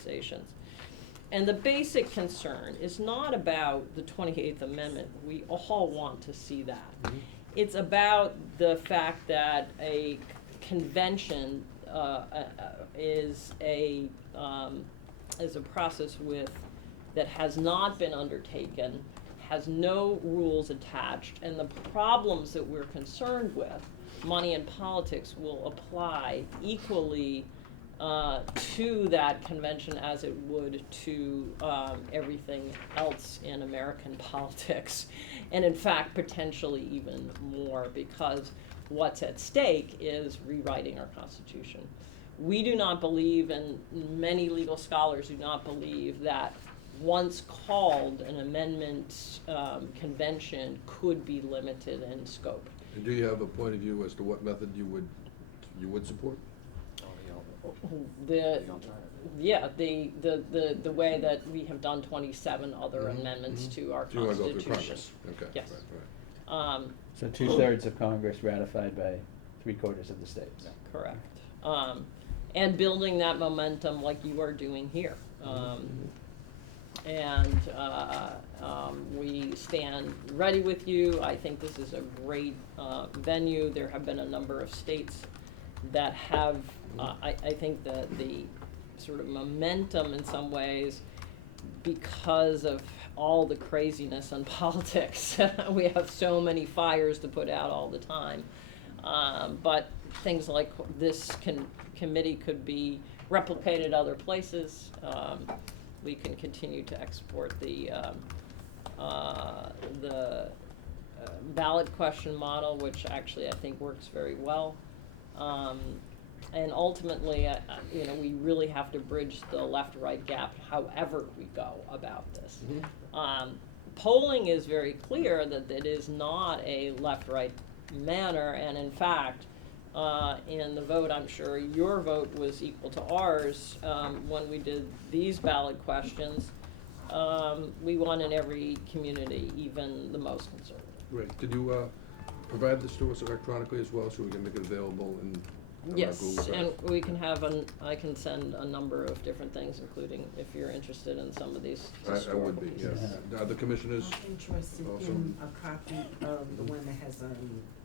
organizations. And the basic concern is not about the 28th Amendment. We all want to see that. Mhm. It's about the fact that a convention is a process that has not been undertaken, has no rules attached, and the problems that we're concerned with, money and politics, will apply equally to that convention as it would to everything else in American politics. And in fact, potentially even more, because what's at stake is rewriting our Constitution. We do not believe, and many legal scholars do not believe, that once called an amendment convention could be limited in scope. And do you have a point of view as to what method you would support? The way that we have done 27 other Mhm, amendments mhm. to our So you wanna go through Constitution. Congress? Okay. Yes. Right. So 2/3 of Congress ratified by 3/4 of the states. Correct. And building that momentum like you are doing here. We stand ready with you. I think this is a great venue. There have been a number of states that have, I think the sort of momentum in some ways, because of all the craziness in politics. We have so many fires to put out all the time. But things like this committee could be replicated other places. We can continue to export the ballot question model, which actually I think works very well. And ultimately, we really have to bridge the left-right gap however we go about this. Mhm. Polling is very clear that it is not a left-right manner, and in fact, in the vote, I'm sure your vote was equal to ours when we did these ballot questions. We won in every community, even the most conservative. Great. Could you provide this to us electronically as well, so we can make it available in Yes, Google Drive? and we can have I can send a number of different things, including if you're interested in some of these I historical would be, yes. pieces. Are the commissioners I'm interested in Awesome. a copy of the one that has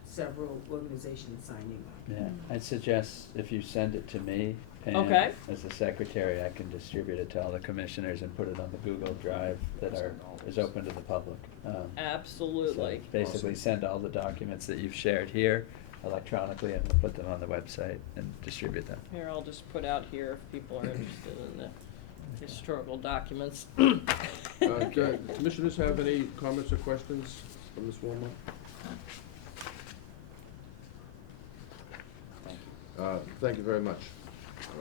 several organizations signing on. Yeah, I'd suggest if you send it to me, Pam, Okay. as the secretary, I can distribute it to all the commissioners and put it on the Google Drive that is open to the public. Absolutely. So basically Awesome. send all the documents that you've shared here electronically and we'll put them on the website and distribute them. Here, I'll just put out here if people are interested in the historical documents. Commissioners have any comments or questions from Ms. Wilmot? Thank you very much.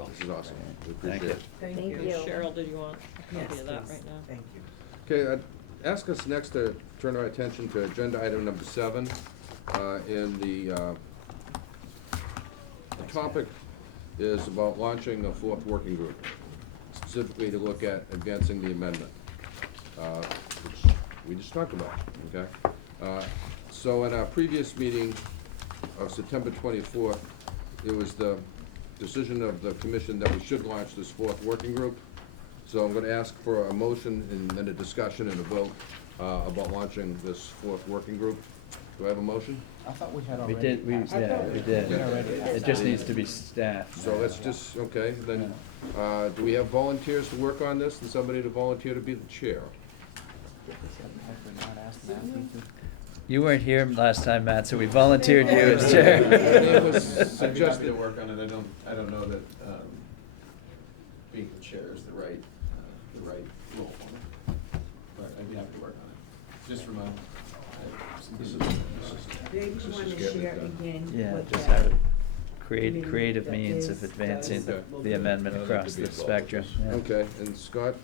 This is awesome. We Thank appreciate it. Thank Thank you. you. Cheryl, did you want a Yes, copy of that please. right now? Thank you. Okay, I'd ask us next to turn our attention to agenda item number 7. The topic is about launching a 4th working group, specifically to look at advancing the amendment, which we just talked about, okay? So in our previous meeting of September 24th, it was the decision of the commission that we should launch this 4th working group. So I'm going to ask for a motion and then a discussion and a vote about launching this 4th working group. Do I have a motion? I thought we had We already. did, we did. We already. It just needs to be staffed. So let's just, okay, then, do we have volunteers to work on this and somebody to volunteer to be the chair? Have we not asked Matthew to? You weren't here last time, Matt, so we volunteered you as chair. My name was I'd be happy suggested. to work on it. I don't know that being the chair is the right role for me. But I'd be happy to work on it. Just from This is They just want to getting share it done. again Yeah, what just that have it committee creative that means of is, advancing does, will the do. amendment I'd like across to be the involved with spectrum. this. Yeah. Okay, and Scott,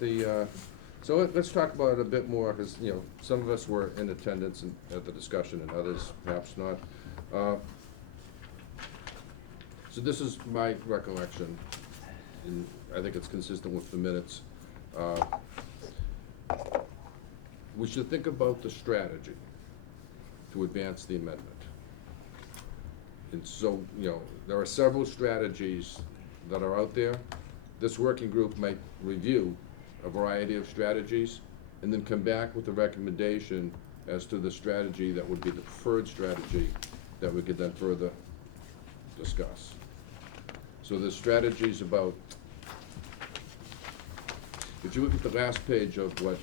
so let's talk about it a bit more, because, some of us were in attendance at the discussion and others perhaps not. So this is my recollection, and I think it's consistent with the minutes. We should think about the strategy to advance the amendment. And so, there are several strategies that are out there. this working group might review a variety of strategies and then come back with a recommendation as to the strategy that would be the preferred strategy that we could then further discuss. So the strategy's about, if you look at the last page of what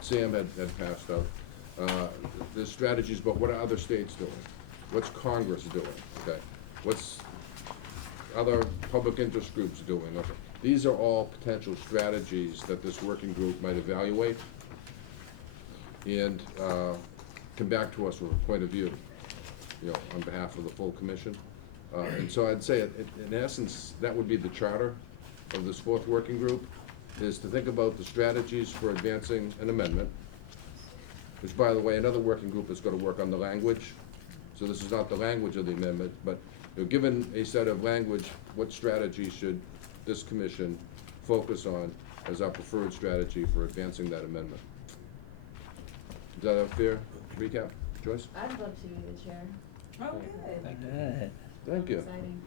Sam had passed out, the strategy's about what are other states doing? What's Congress doing, okay? What's other public interest groups doing, okay? These are all potential strategies that this working group might evaluate and come back to us with a point of view, you know, on behalf of the full commission. And so I'd say, in essence, that would be the charter of this fourth working group, is to think about the strategies for advancing an amendment, which, by the way, another working group is gonna work on the language. So this is not the language of the amendment, but, you know, given a set of language, what strategy should this commission focus on as our preferred strategy for advancing that amendment? Is that a fair recap, Joyce? I'd love to be the chair. Oh, good. Thank you. Alright. Thank you. Exciting.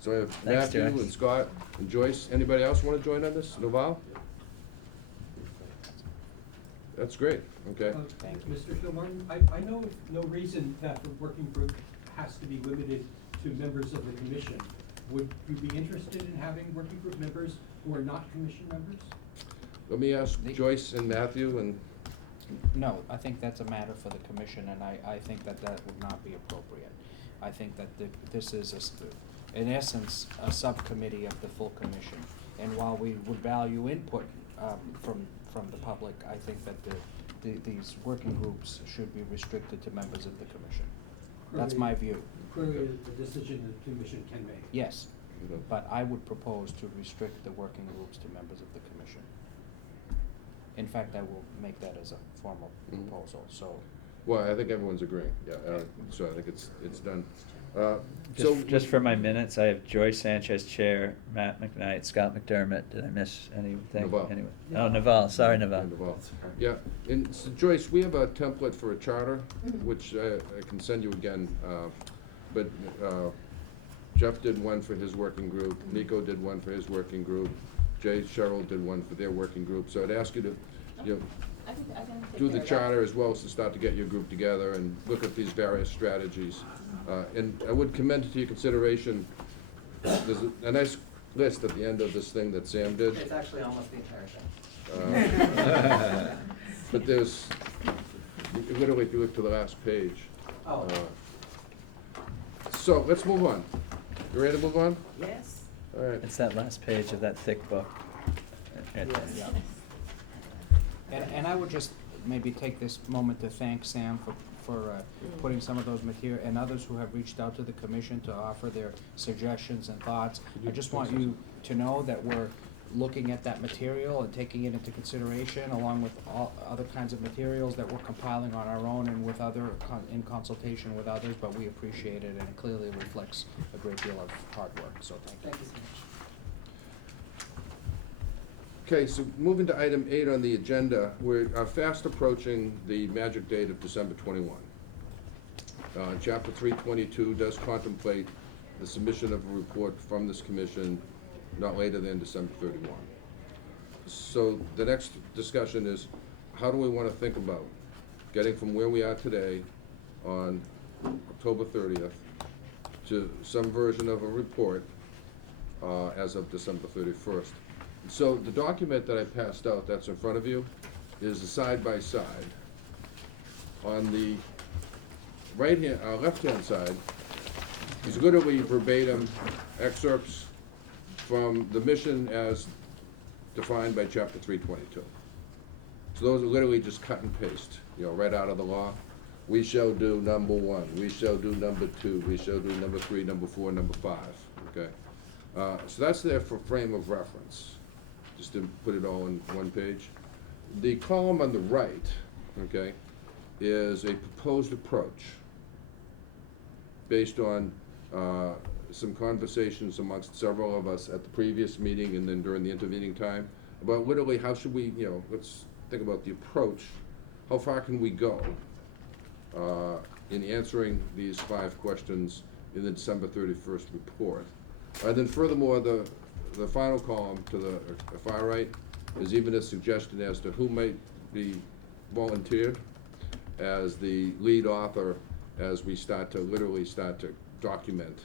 So I have Thanks, Matthew Joyce. and Scott and Joyce. Anybody else wanna join on this? Naval? That's great, okay. Thank you. Mr. Gilmartin, I know of no reason that the working group has to be limited to members of the commission. Would you be interested in having working group members who are not commission members? Let me ask Joyce and Matthew and, No, I think that's a matter for the commission, and I think that that would not be appropriate. I think that this is in essence, a subcommittee of the full commission. And while we would value input, from the public, I think that these working groups should be restricted to members of the commission. That's my view. Clearly, a decision the commission can make. Yes, you know, but I would propose to restrict the working groups to members of the commission. In fact, I will make that as a formal Mhm. proposal, so. well, I think everyone's agreeing, yeah, so I think it's done. Just for my minutes, I have Joyce Sanchez Chair, Matt McKnight, Scott McDermott. Did I miss anything? Naval. Anyway. Oh, Naval, sorry, Naval. Yeah, and so Joyce, we have a template for a charter, which I can send you again, but Jeff did one for his working group, Nico did one for his working group, Jay Sherrill did one for their working group, so I'd ask you to, you know, I can take do care the of that. charter as well as to start to get your group together and look at these various strategies. And I would commend it to your consideration, there's a nice list at the end of this thing that Sam did. It's actually almost the entire thing. But there's, literally, if you look to the last page. Oh. So, let's move on. You ready to move on? Yes. All right. It's that last page of that thick book. Right there. Yeah. And I would just maybe take this moment to thank Sam for putting some of those material, and others who have reached out to the commission to offer their suggestions and thoughts. I just want you to know that we're looking at that material and taking it into consideration, along with all other kinds of materials that we're compiling on our own and with other, in consultation with others, but we appreciate it, and it clearly reflects a great deal of hard work, so thank you. Thank you so much. Okay, so moving to item 8 on the agenda, we're fast approaching the magic date of December 21. Chapter 322 does contemplate the submission of a report from this commission not later than December 31. So the next discussion is, how do we want to think about getting from where we are today on October 30th to some version of a report as of December 31st? So the document that I passed out that's in front of you is a side-by-side. On the left-hand side is literally verbatim excerpts from the mission as defined by chapter 322. So those are literally just cut and paste, you know, right out of the law. We shall do number 1, we shall do number 2, we shall do number 3, number 4, number 5, okay? So that's there for frame of reference, just to put it all in one page. The column on the right, okay, is a proposed approach based on some conversations amongst several of us at the previous meeting and then during the intervening time about literally how should we, you know, let's think about the approach. How far can we go in answering these 5 questions in the December 31st report. Then furthermore, the final column to the far right is even a suggestion as to who might be volunteered as the lead author as we literally start to document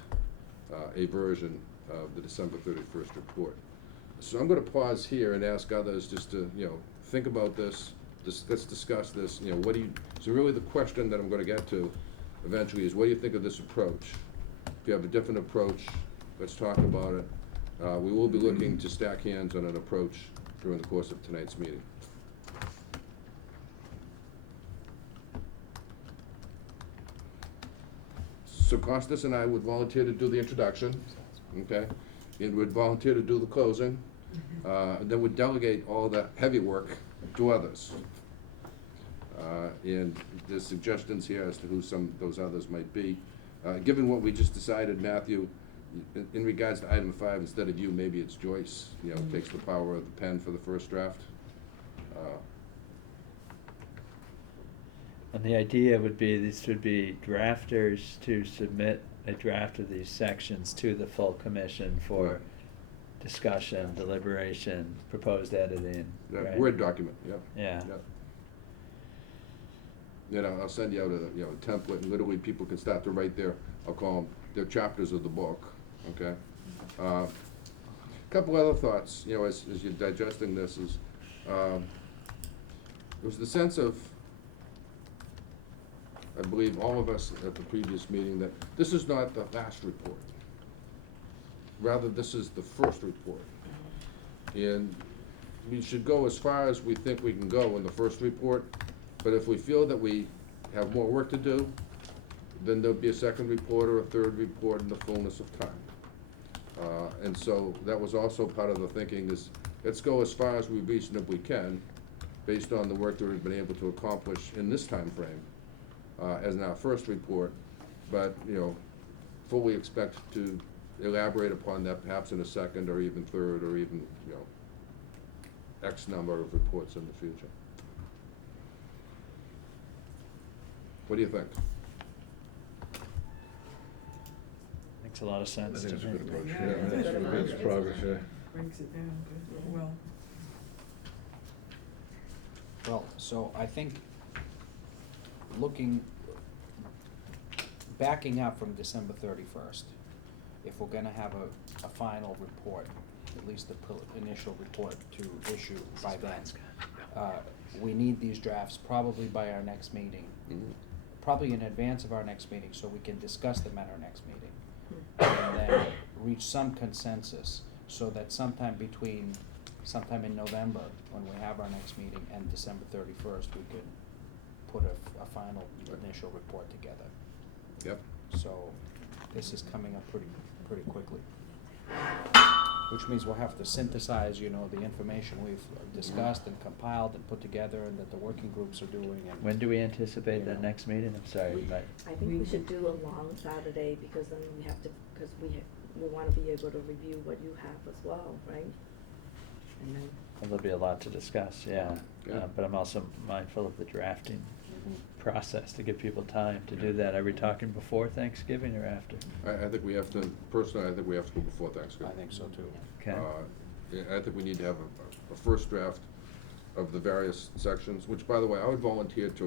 a version of the December 31st report. So I'm gonna pause here and ask others just to, think about this, let's discuss this, so really the question that I'm gonna get to eventually is, what do you think of this approach? If you have a different approach, let's talk about it. We will be looking to stack hands on an approach during the course of tonight's meeting. So Costas and I would volunteer to do the introduction, okay? And would volunteer to do the closing, and then would delegate all the heavy work to others. And there's suggestions here as to who some of those others might be. Given what we just decided, Matthew, in regards to item 5, instead of you, maybe it's Joyce, takes the power of the pen for the first draft. And the idea would be, these would be drafters to submit a draft of these sections to the full commission for Right. discussion, deliberation, proposed editing, right? Word document, yeah. Yeah. I'll send you out a template, and literally people can start to write I'll call them, their chapters of the book, okay? Couple other thoughts, as you're digesting this is, there was the sense of, I believe all of us at the previous meeting, that this is not the last report. Rather, this is the first report. And we should go as far as we think we can go in the first report, but if we feel that we have more work to do, then there'll be a second report or a third report in the fullness of time. And so that was also part of the thinking is, let's go as far as we reasonably can, based on the work that we've been able to accomplish in this time frame, as in our first report, but, fully expect to elaborate upon that perhaps in a second or even third or even, X number of reports in the future. What do you think? Makes a lot of sense to me. Makes progress, yeah. Breaks it down good, well. Well, so I think backing up from December 31st, if we're gonna have a final report, at least the initial report to issue by then, we need these drafts probably by our next meeting, probably in advance of our next meeting, so we can discuss them at our next meeting. And then reach some consensus, so that sometime in November, when we have our next meeting, and December 31st, we could put a final initial report together. Yep. So this is coming up pretty quickly. Which means we'll have to synthesize, the information we've discussed and compiled and put together and that the working groups are doing and. When do we anticipate that next meeting? I'm sorry, but I think we should do a long Saturday, because then we have to, because we wanna be able to review what you have as well, right? And then, there'll be a lot to discuss, yeah. Yeah. But I'm also mindful of the drafting process, to give people time to do that. Are we talking before Thanksgiving or after? I think we have to, personally, I think we have to go before I Thanksgiving. think so too. Okay. I think we need to have a first draft of the various sections, which, by the way, I would volunteer to